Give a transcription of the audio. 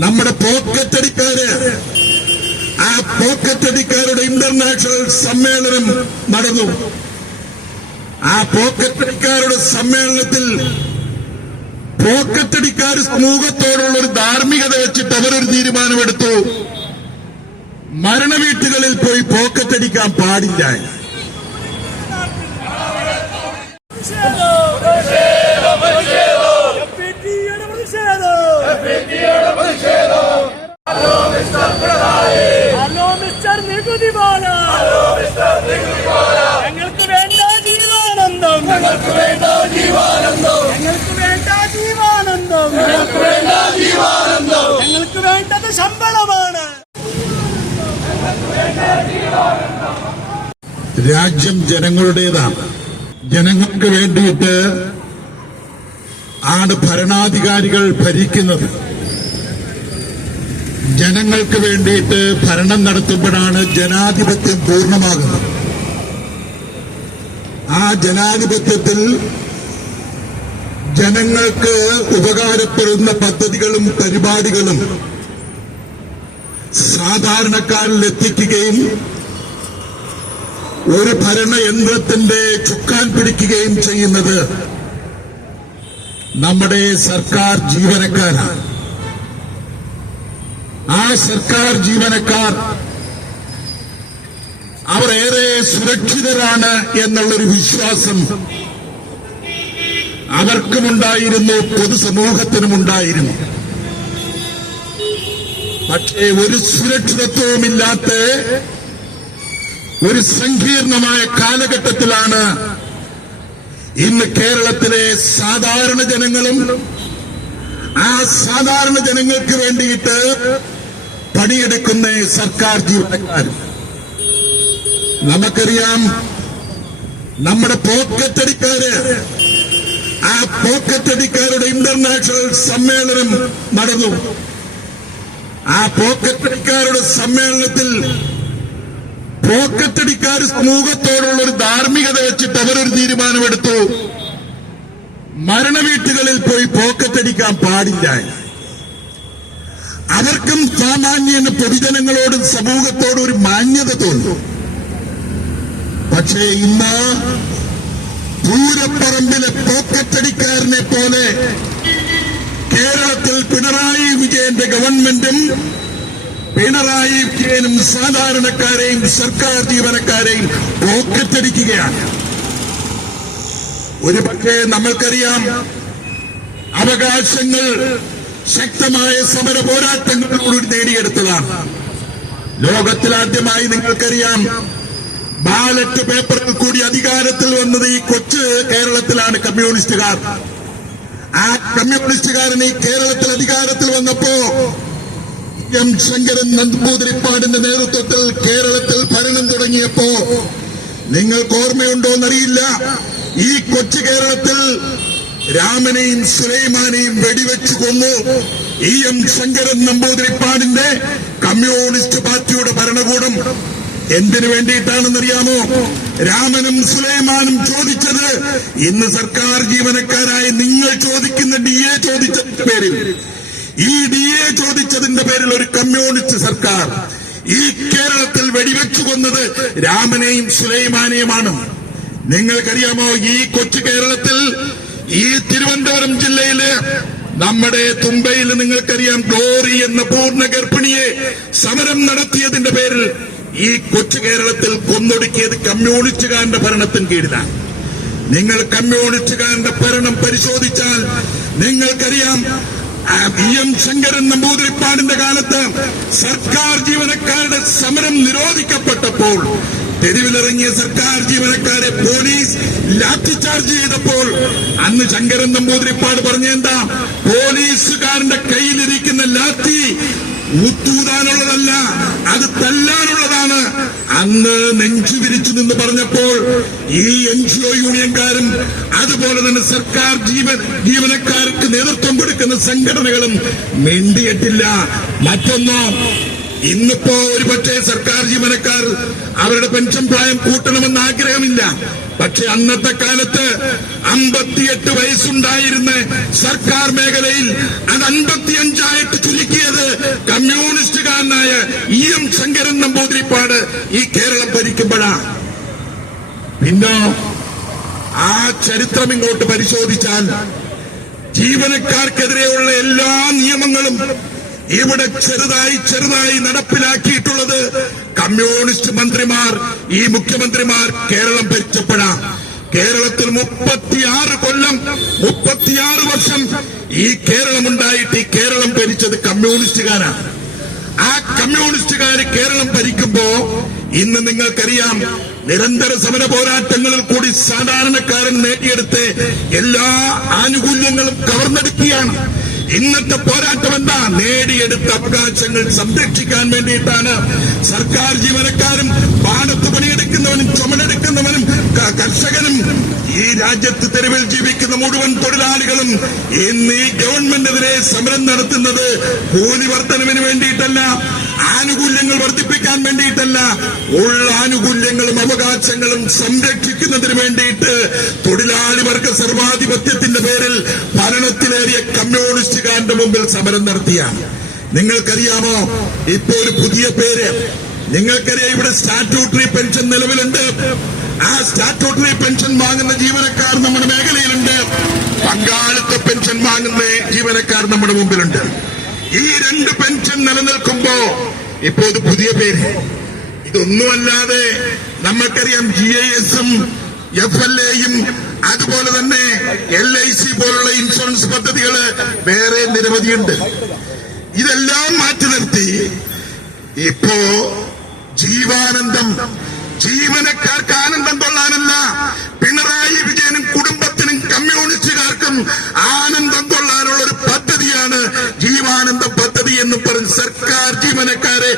നമ്മുടെ പോക്കറ്റടിക്കാര് ആ പോക്കറ്റടിക്കാരുടെ ഇന്റർനാഷണൽ സമ്മേളനം നടന്നു. ആ പോക്കറ്റടിക്കാരുടെ സമ്മേളനത്തിൽ പോക്കറ്റടിക്കാർ സമൂഹത്തോടുള്ള ഒരു ധാർമ്മികത വെച്ചിട്ട് അവരൊരു തീരുമാനമെടുത്തു. മരണവീട്ടുകളിൽ പോയി പോക്കറ്റടിക്കാൻ പാടില്ല. ഞങ്ങൾക്ക് വേണ്ട ജീവാനന്ദം, ഞങ്ങൾക്ക് വേണ്ട ജീവാനന്ദം, ഞങ്ങൾക്ക് വേണ്ട ജീവാനന്ദം, ഞങ്ങൾക്ക് വേണ്ട ജീവാനന്ദം, ഞങ്ങൾക്ക് വേണ്ടത് ശമ്പളമാണ്. രാജ്യം ജനങ്ങളുടേതാണ്. ജനങ്ങൾക്ക് വേണ്ടിയിട്ട് ആണ് ഭരണാധികാരികൾ ഭരിക്കുന്നത്. ജനങ്ങൾക്ക് വേണ്ടിയിട്ട് ഭരണം നടത്തുമ്പോഴാണ് ജനാധിപത്യം പൂർണ്ണമാകുന്നത്. ആ ജനാധിപത്യത്തിൽ ജനങ്ങൾക്ക് ഉപകാരപ്പെടുന്ന പദ്ധതികളും പരിപാടികളും സാധാരണക്കാരിൽ എത്തിക്കുകയും ഒരു ഭരണയന്ത്രത്തിന്റെ ചുക്കാൻ പിടിക്കുകയും ചെയ്യുന്നത് നമ്മുടെ സർക്കാർ ജീവനക്കാരാണ്. ആ സർക്കാർ ജീവനക്കാർ അവർ ഏറെ സുരക്ഷിതരാണ് എന്നുള്ളൊരു വിശ്വാസം അവർക്കുമുണ്ടായിരുന്നു, പൊതുസമൂഹത്തിനുമുണ്ടായിരുന്നു. പക്ഷേ ഒരു സുരക്ഷിതത്വവുമില്ലാത്ത ഒരു സങ്കീർണമായ കാലഘട്ടത്തിലാണ് ഇന്ന് കേരളത്തിലെ സാധാരണ ജനങ്ങളും ആ സാധാരണ ജനങ്ങൾക്ക് വേണ്ടിയിട്ട് പണിയെടുക്കുന്ന സർക്കാർ ജീവനക്കാരും. നമുക്കറിയാം, നമ്മുടെ പോക്കറ്റടിക്കാര് ആ പോക്കറ്റടിക്കാരുടെ ഇന്റർനാഷണൽ സമ്മേളനം നടന്നു. ആ പോക്കറ്റടിക്കാരുടെ സമ്മേളനത്തിൽ പോക്കറ്റടിക്കാർ സമൂഹത്തോടുള്ള ഒരു ധാർമ്മികത വെച്ചിട്ട് അവരൊരു തീരുമാനമെടുത്തു. മരണവീട്ടുകളിൽ പോയി പോക്കറ്റടിക്കാൻ പാടില്ല. അവർക്കും സാമാന്യന് പൊതുജനങ്ങളോടും സമൂഹത്തോടും ഒരു മാന്യത തോന്നും. പക്ഷേ ഇന്ന് പൂരപ്പറമ്പിലെ പോക്കറ്റടിക്കാരനെ പോലെ കേരളത്തിൽ പിണറായി വിജയന്റെ ഗവൺമെന്റും പിണറായി വിജയനും സാധാരണക്കാരെയും സർക്കാർ ജീവനക്കാരെയും പോക്കറ്റടിക്കുകയാണ്. ഒരുപക്ഷെ നമ്മൾക്കറിയാം, അവകാശങ്ങൾ ശക്തമായ സമര പോരാട്ടങ്ങളിലൂടെ നേടിയെടുത്തതാണ്. ലോകത്തിലാദ്യമായി നിങ്ങൾക്കറിയാം, ബാലറ്റ് പേപ്പറിൽ കൂടി അധികാരത്തിൽ വന്നത് ഈ കൊച്ചു കേരളത്തിലാണ് കമ്മ്യൂണിസ്റ്റുകാർ. ആ കമ്മ്യൂണിസ്റ്റുകാരൻ ഈ കേരളത്തിൽ അധികാരത്തിൽ വന്നപ്പോ എം ശങ്കരൻ നമ്പൂതിരിപ്പാടിന്റെ നേതൃത്വത്തിൽ കേരളത്തിൽ ഭരണം തുടങ്ങിയപ്പോ നിങ്ങൾക്ക് ഓർമ്മയുണ്ടോന്നറിയില്ല, ഈ കൊച്ചു കേരളത്തിൽ രാമനെയും സുലൈമാനെയും വെടിവെച്ചു കൊന്നു. ഈ എം ശങ്കരൻ നമ്പൂതിരിപ്പാടിന്റെ കമ്മ്യൂണിസ്റ്റ് പാർട്ടിയുടെ ഭരണകൂടം എന്തിനു വേണ്ടിയിട്ടാണെന്നറിയാമോ? രാമനും സുലൈമാനും ചോദിച്ചത് ഇന്ന് സർക്കാർ ജീവനക്കാരായ നിങ്ങൾ ചോദിക്കുന്ന DA ചോദിച്ചതിന്റെ പേരിൽ, ഈ DA ചോദിച്ചതിന്റെ പേരിൽ ഒരു കമ്മ്യൂണിസ്റ്റ് സർക്കാർ ഈ കേരളത്തിൽ വെടിവെച്ചു കൊന്നത് രാമനെയും സുലൈമാനെയുമാണ്. നിങ്ങൾക്കറിയാമോ, ഈ കൊച്ചു കേരളത്തിൽ, ഈ തിരുവനന്തപുരം ജില്ലയില് നമ്മുടെ തുമ്പയിൽ നിങ്ങൾക്കറിയാം, ഗ്ലോറി എന്ന പൂർണ്ണ ഗർഭിണിയെ സമരം നടത്തിയതിന്റെ പേരിൽ ഈ കൊച്ചു കേരളത്തിൽ കൊന്നൊടുക്കിയത് കമ്മ്യൂണിസ്റ്റുകാരന്റെ ഭരണത്തിന് കീഴിലാണ്. നിങ്ങൾ കമ്മ്യൂണിസ്റ്റുകാരന്റെ ഭരണം പരിശോധിച്ചാൽ നിങ്ങൾക്കറിയാം, എം ശങ്കരൻ നമ്പൂതിരിപ്പാടിന്റെ കാലത്ത് സർക്കാർ ജീവനക്കാരുടെ സമരം നിരോധിക്കപ്പെട്ടപ്പോൾ തെരുവിലിറങ്ങിയ സർക്കാർ ജീവനക്കാരെ പോലീസ് ലാത്തിചാർജ് ചെയ്തപ്പോൾ അന്ന് ശങ്കരൻ നമ്പൂതിരിപ്പാട് പറഞ്ഞെന്താ, പോലീസുകാരന്റെ കയ്യിലിരിക്കുന്ന ലാത്തി ഊത്തൂതാനുള്ളതല്ല, അത് തല്ലാനുള്ളതാണ്. അന്ന് നെഞ്ചു വിരിച്ചു നിന്ന് പറഞ്ഞപ്പോൾ ഈ NGO യൂണിയൻകാരും അതുപോലെ തന്നെ സർക്കാർ ജീവനക്കാർക്ക് നേതൃത്വം കൊടുക്കുന്ന സംഘടനകളും മിണ്ടിയിട്ടില്ല. മറ്റൊന്ന്, ഇന്നിപ്പോ ഒരുപക്ഷെ സർക്കാർ ജീവനക്കാർ അവരുടെ പെൻഷൻ പ്രായം കൂട്ടണമെന്ന് ആഗ്രഹമില്ല. പക്ഷെ അന്നത്തെ കാലത്ത് 58 വയസ്സുണ്ടായിരുന്ന സർക്കാർ മേഖലയിൽ അത് 55 ചുരുക്കിയത് നടന്നുകൊണ്ടിരിക്കുമ്പോഴാണ്. പിന്നെ ആ ചരിത്രം ഇങ്ങോട്ട് പരിശോധിച്ചാൽ ജീവനക്കാർക്കെതിരെയുള്ള എല്ലാ നിയമങ്ങളും ഇവിടെ ചെറുതായി നടപ്പിലാക്കിയിട്ടുള്ളത് കമ്മ്യൂണിസ്റ്റ് മന്ത്രിമാർ, ഈ മുഖ്യമന്ത്രിമാർ കേരളം ഭരിച്ചപ്പോഴാണ്. കേരളത്തിൽ 36 കൊല്ലം 36 വർഷം ഈ കേരളമുണ്ടായിട്ട് ഈ കേരളം ഭരിച്ചത് കമ്മ്യൂണിസ്റ്റുകാരാണ്. ആ കമ്മ്യൂണിസ്റ്റുകാര് കേരളം ഭരിക്കുമ്പോ ഇന്ന് നിങ്ങൾക്കറിയാം, നിരന്തര സമര പോരാട്ടങ്ങളിൽ കൂടി സാധാരണക്കാരൻ നേടിയെടുത്ത എല്ലാ ആനുകൂല്യങ്ങളും കവർന്നെടുക്കുകയാണ്. ഇന്നത്തെ പോരാട്ടം എന്താ? നേടിയെടുത്ത അവകാശങ്ങൾ സംരക്ഷിക്കാൻ വേണ്ടിയിട്ടാണ് സർക്കാർ ജീവനക്കാരും പാടത്ത് പണിയെടുക്കുന്നവനും ചുമടെടുക്കുന്നവനും കർഷകനും ഈ രാജ്യത്ത് തെരുവിൽ ജീവിക്കുന്ന മുഴുവൻ തൊഴിലാളികളും ഇന്ന് ഈ ഗവൺമെന്റിനെതിരെ സമരം നടത്തുന്നത് കൂലി വർധനവിന് വേണ്ടിയിട്ടല്ല, ആനുകൂല്യങ്ങൾ വർദ്ധിപ്പിക്കാൻ വേണ്ടിയിട്ടല്ല, ഉള്ള ആനുകൂല്യങ്ങളും അവകാശങ്ങളും സംരക്ഷിക്കുന്നതിന് വേണ്ടിയിട്ട് തൊഴിലാളി വർഗ സർവാധിപത്യത്തിന്റെ പേരിൽ ഭരണത്തിലേറിയ കമ്മ്യൂണിസ്റ്റുകാരുടെ മുമ്പിൽ സമരം നടത്തിയാണ്. നിങ്ങൾക്കറിയാമോ, ഇപ്പോ ഒരു പുതിയ പേര് നിങ്ങൾക്കറിയാം. ഇവിടെ സ്റ്റാറ്റ്യൂട്ടറി പെൻഷൻ നിലവിലുണ്ട്. ആ സ്റ്റാറ്റ്യൂട്ടറി പെൻഷൻ വാങ്ങുന്ന ജീവനക്കാർ നമ്മുടെ മേഖലയിലുണ്ട്. പങ്കാളിത്ത പെൻഷൻ വാങ്ങുന്ന ജീവനക്കാർ നമ്മുടെ മുമ്പിലുണ്ട്. ഈ 2 പെൻഷൻ നിലനിൽക്കുമ്പോ ഇപ്പോ ഇത് പുതിയ പേര്. ഇതൊന്നുമല്ലാതെ നമ്മൾക്കറിയാം GIS-ഉം FLA-യും അതുപോലെ തന്നെ LIC പോലുള്ള ഇൻഷുറൻസ് പദ്ധതികള് വേറെ നിരവധിയുണ്ട്. ഇതെല്ലാം മാറ്റി നിർത്തി ഇപ്പോ ജീവാനന്ദം, ജീവനക്കാർക്ക് ആനന്ദം കൊള്ളാനല്ല, പിണറായി വിജയനും കുടുംബത്തിനും കമ്മ്യൂണിസ്റ്റുകാർക്കും ആനന്ദം കൊള്ളാനുള്ള ഒരു പദ്ധതിയാണ് ജീവാനന്ദ പദ്ധതി എന്ന് പറഞ്ഞ് സർക്കാർ ജീവനക്കാരെ